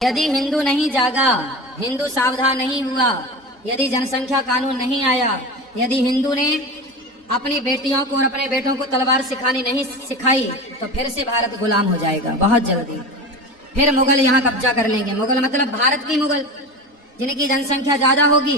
यदि हिंदू नहीं जागा, हिंदू सावधान नहीं हुआ, यदि जनसंख्या कानून नहीं आया, यदि हिंदू ने अपनी बेटियों को और अपने बेटों को तलवार सिखानी नहीं सिखाई, तो फिर से भारत गुलाम हो जाएगा बहुत जल्दी। फिर मुगल यहाँ कब्जा कर लेंगे। मुगल मतलब भारत की मुगल, जिनकी जनसंख्या ज्यादा होगी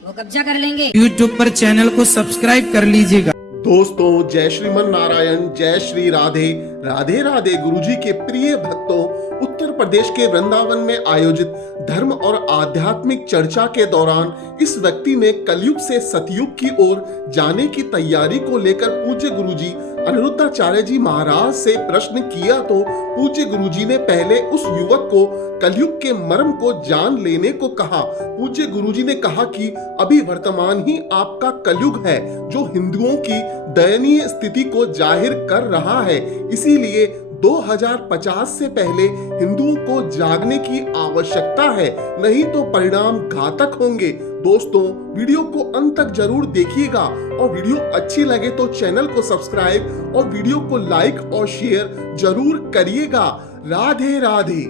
वो कब्जा कर लेंगे। यूट्यूब पर चैनल को सब्सक्राइब कर लीजिएगा। दोस्तों, जय श्रीमन नारायण, जय श्री राधे राधे राधे। गुरुजी के प्रिय भक्तों, उत्तर प्रदेश के वृंदावन में आयोजित धर्म और आध्यात्मिक चर्चा के दौरान इस व्यक्ति ने कलयुग से सतयुग की ओर जाने की तैयारी को लेकर पूज्य गुरुजी अनिरुद्धाचार्य जी महाराज से प्रश्न किया, तो पूज्य गुरुजी ने पहले उस युवक को कलयुग के मर्म को जान लेने को कहा। पूज्य गुरुजी ने कहा कि अभी वर्तमान ही आपका कलयुग है, जो हिंदुओं की दयनीय स्थिति को जाहिर कर रहा है। इसीलिए 2050 से पहले हिंदुओं को जागने की आवश्यकता है, नहीं तो परिणाम घातक होंगे। दोस्तों, वीडियो को अंत तक जरूर देखिएगा और वीडियो अच्छी लगे तो चैनल को सब्सक्राइब और वीडियो को लाइक और शेयर जरूर करिएगा। राधे राधे।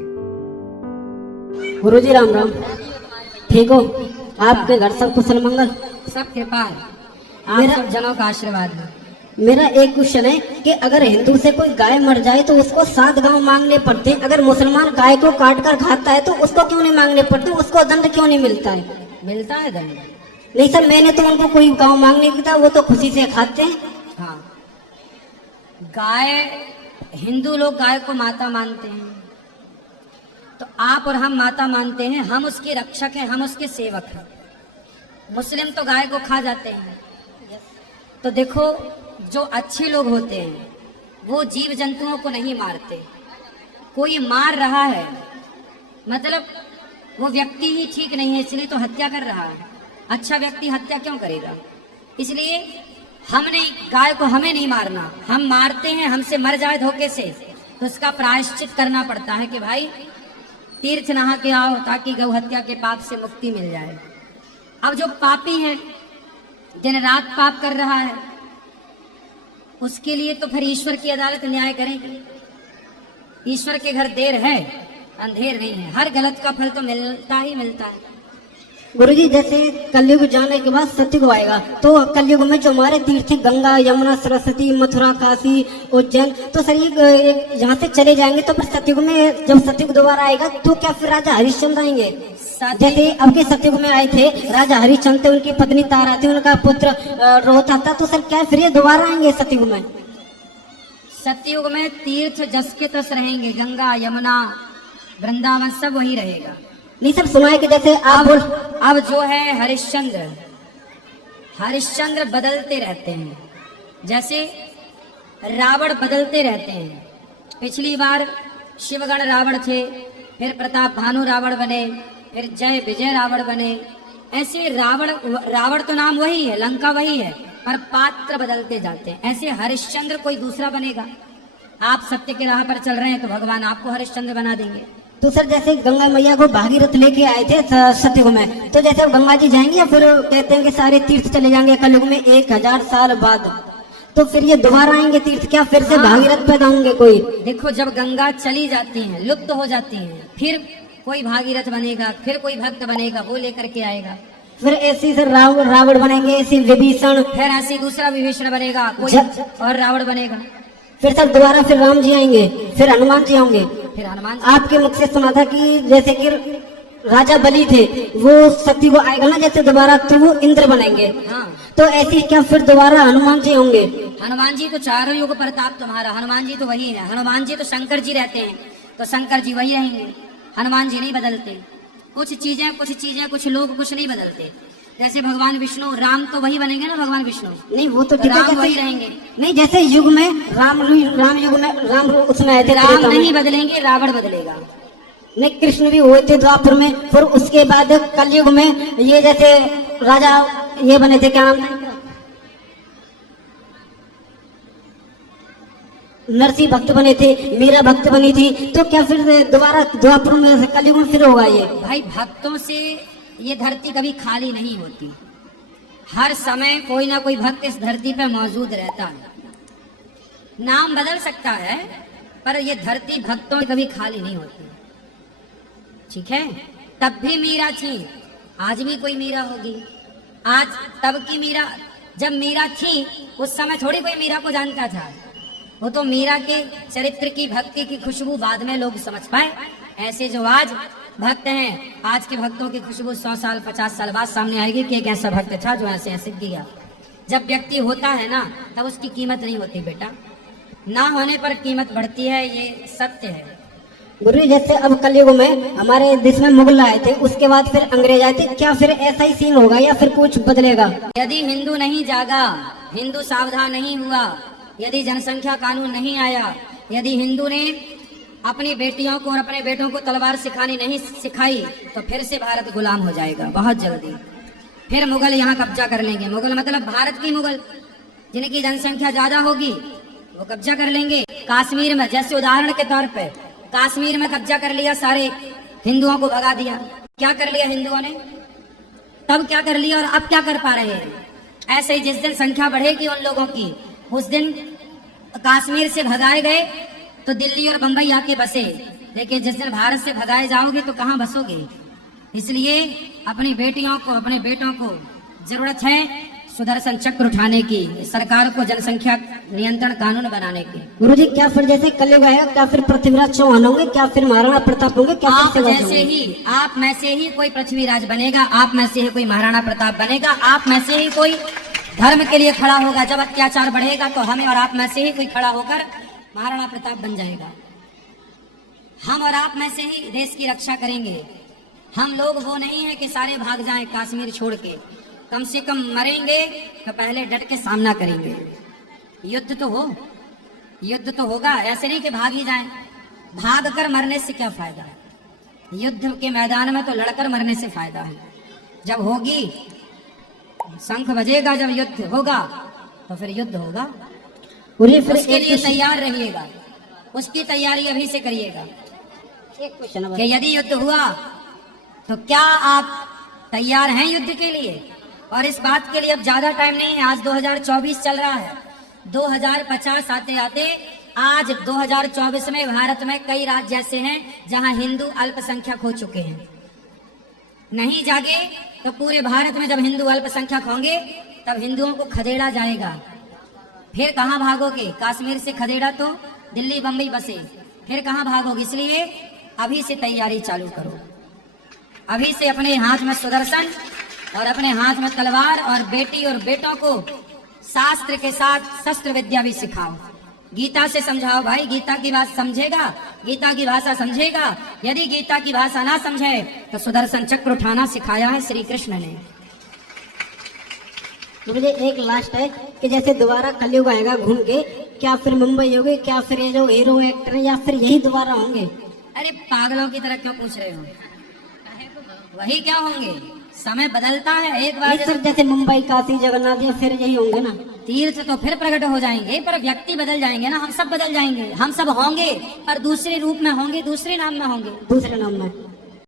गुरुजी राम राम। ठीक हो? आपके घर सब कुशल मंगल? सब कृपा है, आप सब जनों का आशीर्वाद है। मेरा एक क्वेश्चन है कि अगर हिंदू से कोई गाय मर जाए तो उसको 7 गांव मांगने पड़ते हैं, अगर मुसलमान गाय को काट कर खाता है तो उसको क्यों नहीं मांगने पड़ते, उसको दंड क्यों नहीं मिलता है? मिलता है दंड। नहीं सर, मैंने तो उनको कोई गांव मांगने की था, वो तो खुशी से खाते हैं। हाँ, गाय, हिंदू लोग गाय को माता मानते हैं, तो आप और हम माता मानते हैं, हम उसके रक्षक हैं, हम उसके सेवक हैं। मुस्लिम तो गाय को खा जाते हैं। तो देखो, जो अच्छे लोग होते हैं वो जीव जंतुओं को नहीं मारते। कोई मार रहा है मतलब वो व्यक्ति ही ठीक नहीं है, इसलिए तो हत्या कर रहा है। अच्छा व्यक्ति हत्या क्यों करेगा? इसलिए हमने गाय को, हमें नहीं मारना। हम मारते हैं, हमसे मर जाए धोखे से तो उसका प्रायश्चित करना पड़ता है कि भाई तीर्थ नहा के आओ, ताकि गौ हत्या के पाप से मुक्ति मिल जाए। अब जो पापी है, दिन रात पाप कर रहा है, उसके लिए तो फिर ईश्वर की अदालत न्याय करेगी। ईश्वर के घर देर है, अंधेर नहीं है। हर गलत का फल तो मिलता ही मिलता है। गुरुजी, जैसे कलयुग जाने के बाद सतयुग आएगा, तो कलयुग में जो हमारे तीर्थ गंगा, यमुना, सरस्वती, मथुरा, काशी, उज्जैन, तो सर ये यहाँ से चले जाएंगे, तो फिर सतयुग में जब सतयुग दोबारा आएगा तो क्या फिर राजा हरिश्चंद्र आएंगे? जैसे अब के सतयुग में आए थे राजा हरिश्चंद्र, उनकी पत्नी तारा थी, उनका पुत्र रोहता था, तो सर क्या फिर ये दोबारा आएंगे सतयुग में? सतयुग में तीर्थ जस के तस रहेंगे, गंगा, यमुना, वृंदावन सब वही रहेगा। नहीं सर, सुना है कि जैसे अब जो है हरिश्चंद्र, हरिश्चंद्र बदलते रहते हैं, जैसे रावण बदलते रहते हैं। पिछली बार शिवगण रावण थे, फिर प्रताप भानु रावण बने, फिर जय विजय रावण बने। ऐसे रावण तो नाम वही है, लंका वही है, पर पात्र बदलते जाते हैं। ऐसे हरिश्चंद्र कोई दूसरा बनेगा। आप सत्य के राह पर चल रहे हैं तो भगवान आपको हरिश्चंद्र बना देंगे। तो सर जैसे गंगा मैया को भागीरथ लेके आए थे सतयुग में, तो जैसे गंगा जी जाएंगे या फिर कहते हैं कि सारे तीर्थ चले जाएंगे कलयुग में 1000 साल बाद, तो फिर ये दोबारा आएंगे तीर्थ? क्या फिर से भागीरथ पैदा होंगे कोई? देखो, जब गंगा चली जाती हैं, लुप्त हो जाती हैं, फिर कोई भागीरथ बनेगा, फिर कोई भक्त बनेगा, वो लेकर के आएगा। फिर ऐसी सर रावण बनेंगे, ऐसी विभीषण, फिर ऐसी दूसरा विभीषण बनेगा, कोई और रावण बनेगा। फिर सर दोबारा फिर राम जी आएंगे, फिर हनुमान जी होंगे। फिर हनुमान जी। आपके मुख से सुना था कि जैसे कि राजा बलि थे, वो सती को आएगा ना जैसे दोबारा, तो वो इंद्र बनेंगे। हाँ, तो ऐसी क्या फिर दोबारा हनुमान जी होंगे? हनुमान जी तो चारों युग प्रताप तुम्हारा, हनुमान जी तो वही है। हनुमान जी तो शंकर जी रहते हैं, तो शंकर जी वही रहेंगे। हनुमान जी नहीं बदलते। कुछ चीजें कुछ लोग कुछ नहीं बदलते। जैसे भगवान विष्णु, राम तो वही बनेंगे ना, भगवान विष्णु। नहीं, वो तो ठीक है, राम वही रहेंगे। नहीं, जैसे युग में राम युग में राम उसमें आए थे, राम नहीं बदलेंगे, रावण बदलेगा। नहीं, कृष्ण भी हुए थे द्वापर में, फिर उसके बाद कलयुग में ये जैसे राजा ये बने थे, क्या नाम, नरसिंह भक्त बने थे, मीरा भक्त बनी थी, तो क्या फिर दोबारा द्वापर में कलयुग में फिर होगा ये? भाई, भक्तों से ये धरती कभी खाली नहीं होती। हर समय कोई ना कोई भक्त इस धरती पर मौजूद रहता है। नाम बदल सकता है, पर ये धरती भक्तों की कभी खाली नहीं होती। ठीक है, तब भी मीरा थी, आज भी कोई मीरा होगी। आज तब की मीरा, जब मीरा थी उस समय थोड़ी कोई मीरा को जानता था, वो तो मीरा के चरित्र की, भक्ति की खुशबू बाद में लोग समझ पाए। ऐसे जो आज भक्त हैं, आज के भक्तों की खुशबू 100 साल 50 साल बाद सामने आएगी कि एक ऐसा भक्त था जो ऐसे ऐसे किया। जब व्यक्ति होता है ना, तब उसकी कीमत नहीं होती बेटा, ना होने पर कीमत बढ़ती है, ये सत्य है। गुरु जी जैसे अब कलयुग में हमारे देश में मुगल आए थे, उसके बाद फिर अंग्रेज आए थे, क्या फिर ऐसा ही सीन होगा या फिर कुछ बदलेगा? यदि हिंदू नहीं जागा, हिंदू सावधान नहीं हुआ, यदि जनसंख्या कानून नहीं आया, यदि हिंदू ने अपनी बेटियों को और अपने बेटों को तलवार सिखानी नहीं सिखाई, तो फिर से भारत गुलाम हो जाएगा बहुत जल्दी। फिर मुगल यहाँ कब्जा कर लेंगे। मुगल मतलब भारत की मुगल, जिनकी जनसंख्या ज्यादा होगी वो कब्जा कर लेंगे। कश्मीर में, जैसे उदाहरण के तौर पे, कश्मीर में कब्जा कर लिया, सारे हिंदुओं को भगा दिया। क्या कर लिया हिंदुओं ने, तब क्या कर लिया और अब क्या कर पा रहे हैं? ऐसे ही जिस दिन संख्या बढ़ेगी उन लोगों की, उस दिन कश्मीर से भगाए गए तो दिल्ली और बंबई आके बसे, लेकिन जिस दिन भारत से भगाए जाओगे तो कहाँ बसोगे? इसलिए अपनी बेटियों को, अपने बेटों को जरूरत है सुदर्शन चक्र उठाने की, सरकार को जनसंख्या नियंत्रण कानून बनाने की। गुरु जी क्या फिर जैसे कलयुग आएगा, क्या फिर पृथ्वीराज चौहान होंगे, क्या फिर महाराणा प्रताप होंगे, क्या आप फिर जैसे ही, आप में से ही कोई पृथ्वीराज बनेगा, आप में से ही कोई महाराणा प्रताप बनेगा, आप में से ही कोई धर्म के लिए खड़ा होगा। जब अत्याचार बढ़ेगा तो हमें और आप में से ही कोई खड़ा होकर महाराणा प्रताप बन जाएगा। हम और आप में से ही देश की रक्षा करेंगे। हम लोग वो नहीं है कि सारे भाग जाएं कश्मीर छोड़ के, कम से कम मरेंगे तो पहले डट के सामना करेंगे। युद्ध तो हो, युद्ध तो होगा, ऐसे नहीं कि भाग ही जाएं। भाग कर मरने से क्या फायदा है? युद्ध के मैदान में तो लड़कर मरने से फायदा है। जब होगी, शंख बजेगा, जब युद्ध होगा तो फिर युद्ध होगा। उसके लिए तैयार रहिएगा, उसकी तैयारी अभी से करिएगा एक क्वेश्चन कि यदि युद्ध हुआ तो क्या आप तैयार हैं युद्ध के लिए? और इस बात के लिए अब ज्यादा टाइम नहीं है, आज 2024 चल रहा है, 2050 आते आते आज 2024 में भारत में कई राज्य ऐसे हैं जहां हिंदू अल्पसंख्यक हो चुके हैं। नहीं जागे तो पूरे भारत में जब हिंदू अल्पसंख्यक होंगे तब हिंदुओं को खदेड़ा जाएगा। फिर कहाँ भागोगे? कश्मीर से खदेड़ा तो दिल्ली बम्बई बसे, फिर कहाँ भागोगे? इसलिए अभी से तैयारी चालू करो, अभी से अपने हाथ में सुदर्शन और अपने हाथ में तलवार, और बेटी और बेटों को शास्त्र के साथ शस्त्र विद्या भी सिखाओ। गीता से समझाओ भाई, गीता की बात समझेगा, गीता की भाषा समझेगा। यदि गीता की भाषा ना समझे तो सुदर्शन चक्र उठाना सिखाया है श्री कृष्ण ने। मुझे एक लास्ट है कि जैसे दोबारा कलयुग आएगा घूम के, क्या फिर मुंबई होगी, क्या फिर ये जो हीरो एक्टर है, या फिर यही दोबारा होंगे? अरे पागलों की तरह क्यों पूछ रहे हो? वही क्या होंगे? समय बदलता है, एक बार सर जैसे मुंबई, काशी, जगन्नाथ, या फिर यही होंगे ना? तीर्थ तो फिर प्रकट हो जाएंगे, पर व्यक्ति बदल जाएंगे ना। हम सब बदल जाएंगे, हम सब होंगे पर दूसरे रूप में होंगे, दूसरे नाम में होंगे। दूसरे नाम में